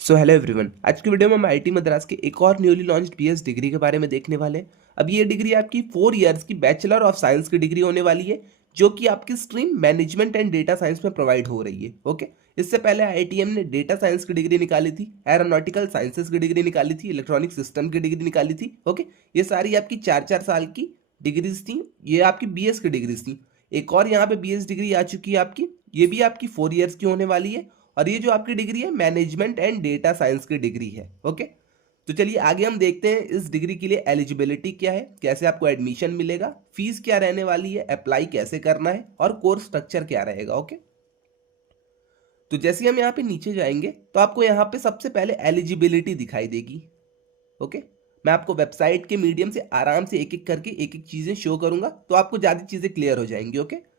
So hello everyone, आज की video में हम आईटी मद्रास के एक और न्यूली लॉन्च्ड पीएस डिग्री के बारे में देखने वाले हैं। अब ये डिग्री आपकी 4 इयर्स की बैचलर ऑफ साइंस की डिग्री होने वाली है, जो कि आपकी stream management and data science में प्रोवाइड हो रही है। ओके, इससे पहले आईआईटीएम ने डेटा साइंस की डिग्री निकाली थी, एरोनॉटिकल साइंसेज की डिग्री निकाली थी, इलेक्ट्रॉनिक सिस्टम की डिग्री निकाली थी। ओके, ये सारी आपकी 4-4 साल की डिग्रीज थी। ये आपकी बीएस की डिग्रीज थी। एक और यहाँ पे बीएस डिग्री आ चुकी है आपकी, ये भी आपकी 4 इयर्स की होने वाली है। और ये जो आपकी डिग्री है मैनेजमेंट एंड डेटा साइंस की डिग्री है। ओके, तो चलिए आगे हम देखते हैं इस डिग्री के लिए एलिजिबिलिटी क्या है, कैसे आपको एडमिशन मिलेगा, फीस क्या रहने वाली है, अप्लाई कैसे करना है और कोर्स स्ट्रक्चर क्या रहेगा। ओके, तो जैसे हम यहाँ पे नीचे जाएंगे तो आपको यहाँ पे सबसे पहले एलिजिबिलिटी दिखाई देगी। ओके, मैं आपको वेबसाइट के मीडियम से आराम से एक एक करके एक एक चीजें शो करूंगा, तो आपको ज्यादा चीजें क्लियर हो जाएंगी। ओके,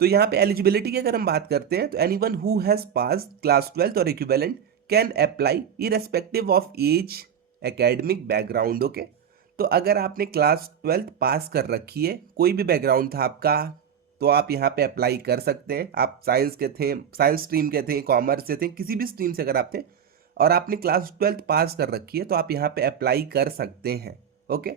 तो यहाँ पे एलिजिबिलिटी की अगर हम बात करते हैं तो anyone who has pass class 12th और equivalent can apply irrespective of age, academic background. Okay, तो अगर आपने क्लास 12th पास कर रखी है, कोई भी बैकग्राउंड था आपका, तो आप यहाँ पे अप्लाई कर सकते हैं। आप साइंस के थे, साइंस स्ट्रीम के थे, कॉमर्स से थे, किसी भी स्ट्रीम से अगर आप थे और आपने क्लास 12th पास कर रखी है, तो आप यहाँ पे अप्लाई कर सकते हैं। ओके,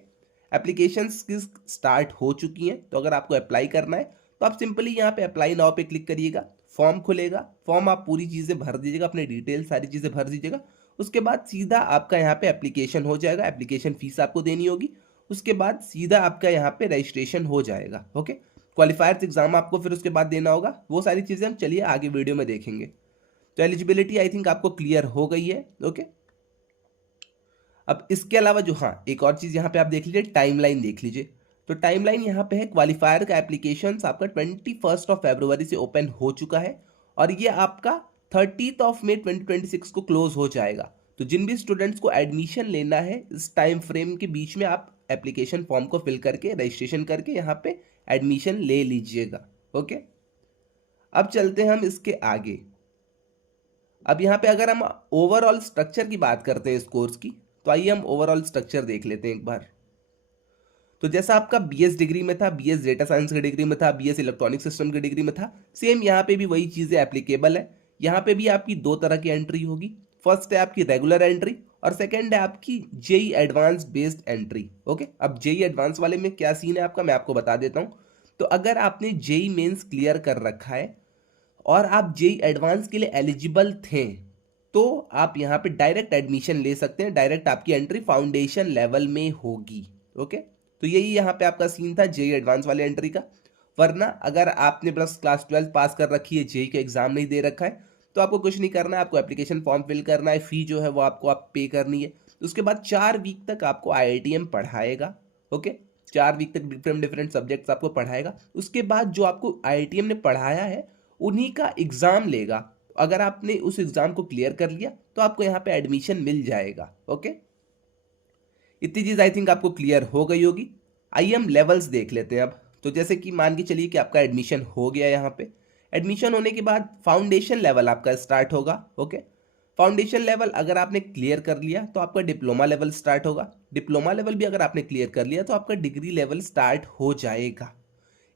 एप्लीकेशंस की स्टार्ट हो चुकी हैं, तो अगर आपको अप्लाई करना है तो आप सिंपली यहाँ पे अप्लाई नाउ पे क्लिक करिएगा। फॉर्म खुलेगा, फॉर्म आप पूरी चीज़ें भर दीजिएगा, अपने डिटेल सारी चीज़ें भर दीजिएगा। उसके बाद सीधा आपका यहाँ पे एप्लीकेशन हो जाएगा, एप्लीकेशन फीस आपको देनी होगी। उसके बाद सीधा आपका यहाँ पे रजिस्ट्रेशन हो जाएगा। ओके, क्वालिफायर्स एग्जाम आपको फिर उसके बाद देना होगा, वो सारी चीज़ें हम चलिए आगे वीडियो में देखेंगे। तो एलिजिबिलिटी आई थिंक आपको क्लियर हो गई है। ओके, अब इसके अलावा जो, हाँ, एक और चीज़ यहाँ पे आप देख लीजिए, टाइमलाइन देख लीजिए। तो टाइमलाइन यहाँ पे है, क्वालिफायर का एप्लीकेशन आपका 21 फरवरी से ओपन हो चुका है और ये आपका 30 मई 2026 को क्लोज हो जाएगा। तो जिन भी स्टूडेंट्स को एडमिशन लेना है इस टाइम फ्रेम के बीच में, आप एप्लीकेशन फॉर्म को फिल करके रजिस्ट्रेशन करके यहाँ पे एडमिशन ले लीजिएगा। ओके, अब चलते हैं हम इसके आगे। अब यहाँ पे अगर हम ओवरऑल स्ट्रक्चर की बात करते हैं इस कोर्स की, तो आइए हम ओवरऑल स्ट्रक्चर देख लेते हैं एक बार। तो जैसा आपका बीएस डिग्री में था, बीएस डेटा साइंस की डिग्री में था, बीएस इलेक्ट्रॉनिक सिस्टम की डिग्री में था, सेम यहाँ पे भी वही चीज़ें एप्लीकेबल है। यहाँ पे भी आपकी दो तरह की एंट्री होगी। फर्स्ट है आपकी रेगुलर एंट्री और सेकेंड है आपकी JEE advance based entry. Okay, अब जेई एडवांस वाले में क्या सीन है आपका, मैं आपको बता देता हूँ। तो अगर आपने जेई मेंस क्लियर कर रखा है और आप जेई एडवांस के लिए एलिजिबल थे, तो आप यहाँ पे डायरेक्ट एडमिशन ले सकते हैं। डायरेक्ट आपकी एंट्री फाउंडेशन लेवल में होगी। ओके, तो यही यहाँ पे आपका सीन था जेई एडवांस वाले एंट्री का। वरना अगर आपने बस क्लास 12 पास कर रखी है, जेई का एग्जाम नहीं दे रखा है, तो आपको कुछ नहीं करना है। आपको एप्लीकेशन फॉर्म फिल करना है, फी जो है वो आपको आप पे करनी है। उसके बाद 4 वीक तक आपको आईआईटीएम पढ़ाएगा। ओके, 4 वीक तक डिफरेंट डिफरेंट सब्जेक्ट्स आपको पढ़ाएगा। उसके बाद जो आपको आईआईटीएम ने पढ़ाया है उन्हीं का एग्जाम लेगा। अगर आपने उस एग्जाम को क्लियर कर लिया तो आपको यहाँ पे एडमिशन मिल जाएगा। ओके, इतनी चीज आई थिंक आपको क्लियर हो गई होगी। आइए हम लेवल्स देख लेते हैं अब। तो जैसे कि मान के चलिए कि आपका एडमिशन हो गया, यहाँ पे एडमिशन होने के बाद फाउंडेशन लेवल आपका स्टार्ट होगा। ओके, फाउंडेशन लेवल अगर आपने क्लियर कर लिया तो आपका डिप्लोमा लेवल स्टार्ट होगा। डिप्लोमा लेवल भी अगर आपने क्लियर कर लिया तो आपका डिग्री लेवल स्टार्ट हो जाएगा।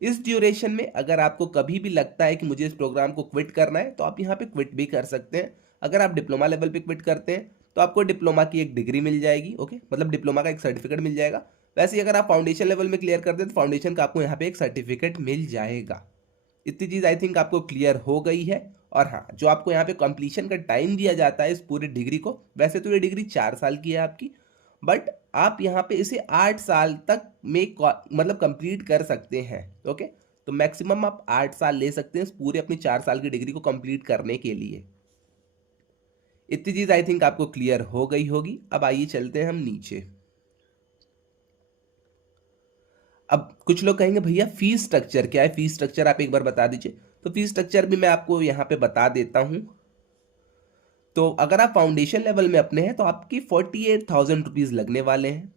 इस ड्यूरेशन में अगर आपको कभी भी लगता है कि मुझे इस प्रोग्राम को क्विट करना है, तो आप यहाँ पे क्विट भी कर सकते हैं। अगर आप डिप्लोमा लेवल पे क्विट करते हैं तो आपको डिप्लोमा की एक डिग्री मिल जाएगी। ओके, मतलब डिप्लोमा का एक सर्टिफिकेट मिल जाएगा। वैसे ही अगर आप फाउंडेशन लेवल में क्लियर करते हैं तो फाउंडेशन का आपको यहाँ पे एक सर्टिफिकेट मिल जाएगा। इतनी चीज़ आई थिंक आपको क्लियर हो गई है। और हाँ, जो आपको यहाँ पे कंप्लीशन का टाइम दिया जाता है इस पूरी डिग्री को, वैसे तो ये डिग्री 4 साल की है आपकी, बट आप यहाँ पे इसे 8 साल तक में मतलब कंप्लीट कर सकते हैं। ओके, तो मैक्सिमम आप 8 साल ले सकते हैं इस पूरे अपनी 4 साल की डिग्री को कंप्लीट करने के लिए। इतनी चीज आई थिंक आपको क्लियर हो गई होगी। अब आइए चलते हैं हम नीचे। अब कुछ लोग कहेंगे भैया फीस स्ट्रक्चर क्या है, फीस स्ट्रक्चर आप एक बार बता दीजिए। तो फीस स्ट्रक्चर भी मैं आपको यहाँ पे बता देता हूँ। तो अगर आप फाउंडेशन लेवल में अपने हैं तो आपकी 48,000 रुपीज़ लगने वाले हैं।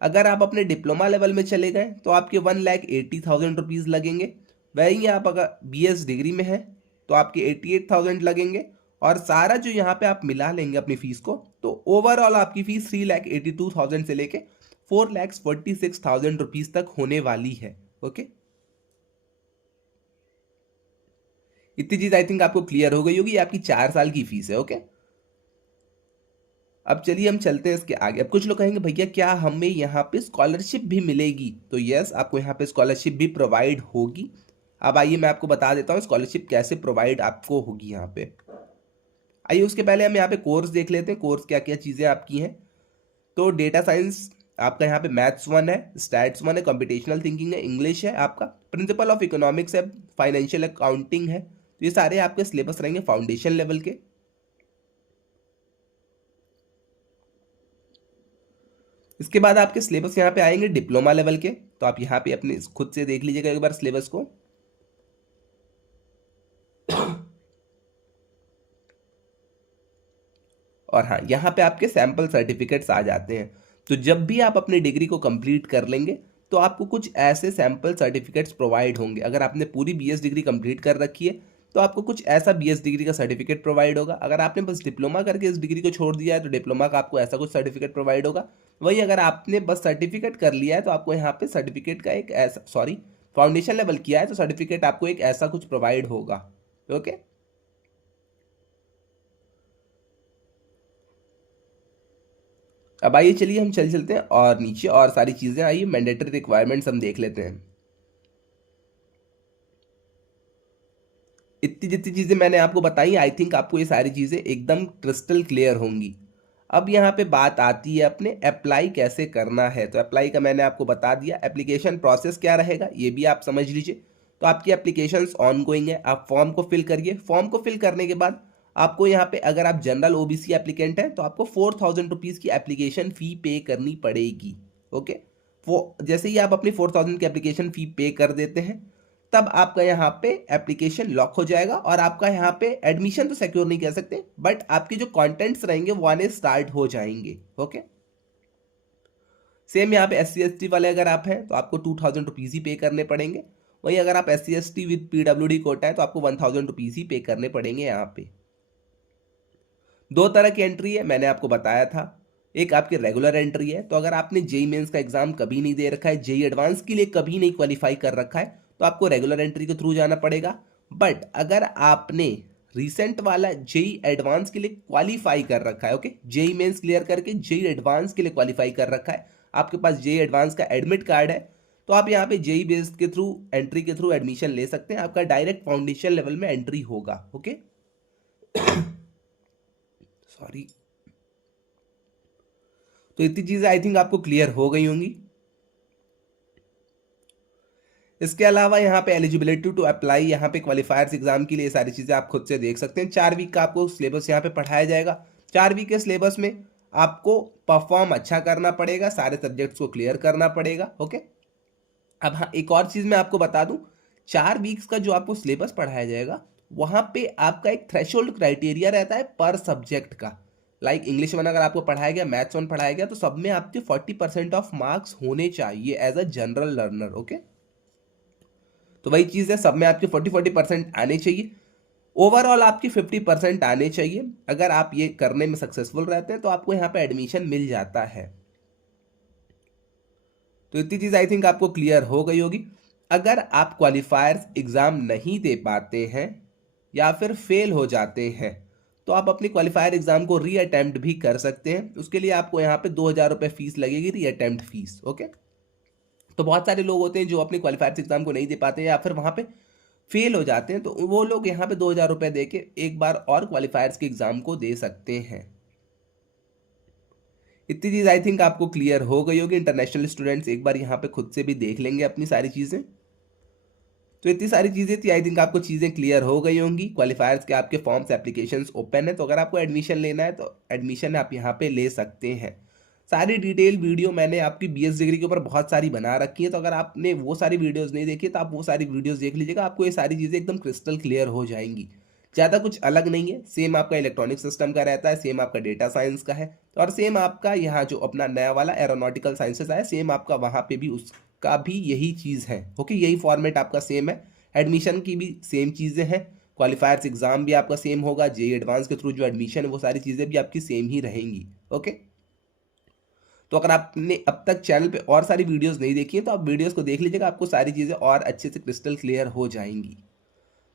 अगर आप अपने डिप्लोमा लेवल में चले गए तो आपके 1,80,000 रुपीज़ लगेंगे। वहीं आप अगर बीएस डिग्री में हैं तो आपके 88,000 लगेंगे। और सारा जो यहाँ पे आप मिला लेंगे अपनी फीस को, तो ओवरऑल आपकी फीस 3,82,000 से लेके 4,46,000 रुपीज़ तक होने वाली है। ओके, इतनी चीज़ आई थिंक आपको क्लियर हो गई होगी। ये आपकी 4 साल की फीस है। ओके, अब चलिए हम चलते हैं इसके आगे। अब कुछ लोग कहेंगे भैया क्या हमें यहाँ पे स्कॉलरशिप भी मिलेगी? तो यस, आपको यहाँ पे स्कॉलरशिप भी प्रोवाइड होगी। अब आइए मैं आपको बता देता हूँ स्कॉलरशिप कैसे प्रोवाइड आपको होगी यहाँ पे। आइए उसके पहले हम यहाँ पे कोर्स देख लेते हैं, कोर्स क्या क्या चीज़ें आपकी हैं। तो डेटा साइंस आपका यहाँ पे मैथ्स 1 है, स्टैट्स 1 है, कंप्यूटेशनल थिंकिंग है, इंग्लिश है, आपका प्रिंसिपल ऑफ इकोनॉमिक्स है, फाइनेंशियल अकाउंटिंग है। तो ये सारे आपके सिलेबस रहेंगे फाउंडेशन लेवल के। इसके बाद आपके सिलेबस यहाँ पे आएंगे डिप्लोमा लेवल के। तो आप यहाँ पे अपने खुद से देख लीजिएगा एक बार सिलेबस को। और हाँ, यहाँ पे आपके सैंपल सर्टिफिकेट्स आ जाते हैं। तो जब भी आप अपनी डिग्री को कंप्लीट कर लेंगे तो आपको कुछ ऐसे सैंपल सर्टिफिकेट्स प्रोवाइड होंगे। अगर आपने पूरी बीएस डिग्री कंप्लीट कर रखी है तो आपको कुछ ऐसा बीएस डिग्री का सर्टिफिकेट प्रोवाइड होगा। अगर आपने बस डिप्लोमा करके इस डिग्री को छोड़ दिया है तो डिप्लोमा का आपको ऐसा कुछ सर्टिफिकेट प्रोवाइड होगा। वही अगर आपने बस सर्टिफिकेट कर लिया है तो आपको यहाँ पे सर्टिफिकेट का एक ऐसा, सॉरी, फाउंडेशन लेवल किया है तो सर्टिफिकेट आपको एक ऐसा कुछ प्रोवाइड होगा। ओके, अब आइए चलिए हम चलते हैं और नीचे और सारी चीज़ें। आइए मैंडेटरी रिक्वायरमेंट्स हम देख लेते हैं। इतनी जितनी चीज़ें मैंने आपको बताई, आई थिंक आपको ये सारी चीज़ें एकदम क्रिस्टल क्लियर होंगी। अब यहाँ पे बात आती है अपने अप्लाई कैसे करना है। तो अप्लाई का मैंने आपको बता दिया। एप्लीकेशन प्रोसेस क्या रहेगा ये भी आप समझ लीजिए। तो आपकी एप्लीकेशंस ऑन गोइंग है, आप फॉर्म को फिल करिए। फॉर्म को फिल करने के बाद आपको यहाँ पे अगर आप जनरल ओबीसी एप्लीकेंट हैं तो आपको 4000 रुपीज़ की एप्लीकेशन फ़ी पे करनी पड़ेगी। ओके, वो जैसे ही आप अपनी 4000 की एप्लीकेशन फ़ी पे कर देते हैं तब आपका यहाँ पे एप्लीकेशन लॉक हो जाएगा और आपका यहाँ पे एडमिशन तो सिक्योर नहीं कह सकते बट आपके जो कंटेंट्स रहेंगे वो आने स्टार्ट हो जाएंगे। ओके, सेम यहाँ पे SC ST वाले अगर आप हैं तो आपको 2000 रुपीज़ ही पे करने पड़ेंगे। वहीं अगर आप SC ST with PWD quota है तो आपको 1000 रुपीज़ ही पे करने पड़ेंगे। यहाँ पे दो तरह की एंट्री है, मैंने आपको बताया था। एक आपकी रेगुलर एंट्री है, तो अगर आपने जेई मेंस का एग्जाम कभी नहीं दे रखा है, जेई एडवांस के लिए कभी नहीं क्वालिफाई कर रखा है तो आपको रेगुलर एंट्री के थ्रू जाना पड़ेगा। बट अगर आपने रिसेंट वाला जेई एडवांस के लिए क्वालिफाई कर रखा है, ओके, जेई मेंस क्लियर करके जेई एडवांस के लिए क्वालिफाई कर रखा है, आपके पास जेई एडवांस का एडमिट कार्ड है, तो आप यहाँ पे जेई बेस्ड के थ्रू एंट्री के थ्रू एडमिशन ले सकते हैं। आपका डायरेक्ट फाउंडेशन लेवल में एंट्री होगा। Okay, sorry. तो इतनी चीजें आई थिंक आपको क्लियर हो गई होंगी। इसके अलावा यहाँ पे एलिजिबिलिटी टू अप्लाई, यहाँ पे क्वालिफायर्स एग्जाम के लिए सारी चीज़ें आप खुद से देख सकते हैं। 4 वीक का आपको सिलेबस यहाँ पे पढ़ाया जाएगा। 4 वीक के सिलेबस में आपको परफॉर्म अच्छा करना पड़ेगा, सारे सब्जेक्ट्स को क्लियर करना पड़ेगा। ओके, अब हाँ, एक और चीज़ मैं आपको बता दूं, 4 वीक्स का जो आपको सिलेबस पढ़ाया जाएगा वहाँ पे आपका एक थ्रेशोल्ड क्राइटेरिया रहता है पर सब्जेक्ट का। लाइक इंग्लिश वन अगर आपको पढ़ाया गया, मैथ्स वन पढ़ाया गया, तो सब में आपके 40% ऑफ मार्क्स होने चाहिए as a general learner. Okay, तो वही चीज़ है, सब में आपके 40% आने चाहिए। ओवरऑल आपकी 50% आने चाहिए। अगर आप ये करने में सक्सेसफुल रहते हैं तो आपको यहाँ पे एडमिशन मिल जाता है। तो इतनी चीज़ आई थिंक आपको क्लियर हो गई होगी। अगर आप क्वालिफायर्स एग्ज़ाम नहीं दे पाते हैं या फिर फेल हो जाते हैं तो आप अपनी क्वालिफायर एग्ज़ाम को री अटेम्प्ट भी कर सकते हैं। उसके लिए आपको यहाँ पे 2000 रुपये फीस लगेगी, री अटेम्प्ट फीस। ओके, तो बहुत सारे लोग होते हैं जो अपने क्वालिफायर्स एग्ज़ाम को नहीं दे पाते हैं या फिर वहाँ पे फेल हो जाते हैं, तो वो लोग यहाँ पे 2000 रुपये दे के एक बार और क्वालिफायर्स के एग्ज़ाम को दे सकते हैं। इतनी चीज़ आई थिंक आपको क्लियर हो गई होगी। इंटरनेशनल स्टूडेंट्स एक बार यहाँ पे खुद से भी देख लेंगे अपनी सारी चीज़ें। तो इतनी सारी चीज़ें थी, आई थिंक आपको चीज़ें क्लियर हो गई होंगी। क्वालिफायर्स के आपके फॉर्म्स एप्लीकेशंस ओपन है, तो अगर आपको एडमिशन लेना है तो एडमिशन आप यहाँ पे ले सकते हैं। सारी डिटेल वीडियो मैंने आपकी बीएस डिग्री के ऊपर बहुत सारी बना रखी है, तो अगर आपने वो सारी वीडियोज़ नहीं देखी तो आप वो सारी वीडियोज़ देख लीजिएगा, आपको ये सारी चीज़ें एकदम क्रिस्टल क्लियर हो जाएंगी। ज़्यादा कुछ अलग नहीं है, सेम आपका इलेक्ट्रॉनिक सिस्टम का रहता है, सेम आपका डेटा साइंस का है, और सेम आपका यहाँ जो अपना नया वाला एरोनॉटिकल साइंसेस है, सेम आपका वहाँ पे भी उसका भी यही चीज़ है। ओके, यही फॉर्मेट आपका सेम है। एडमिशन की भी सेम चीज़ें हैं, क्वालिफायर्स एग्जाम भी आपका सेम होगा, जेई एडवांस के थ्रू जो एडमिशन है वो सारी चीज़ें भी आपकी सेम ही रहेंगी। ओके, तो अगर आपने अब तक चैनल पे और सारी वीडियोस नहीं देखी है तो आप वीडियोस को देख लीजिएगा, आपको सारी चीज़ें और अच्छे से क्रिस्टल क्लियर हो जाएंगी।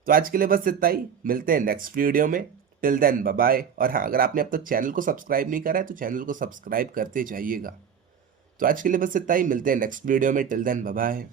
तो आज के लिए बस इतना ही, मिलते हैं नेक्स्ट वीडियो में। Till then bye bye. और हाँ, अगर आपने अब तक चैनल को सब्सक्राइब नहीं करा है तो चैनल को सब्सक्राइब करते जाइएगा। तो आज के लिए बस इतना ही, मिलते हैं नेक्स्ट वीडियो में। Till then bye bye.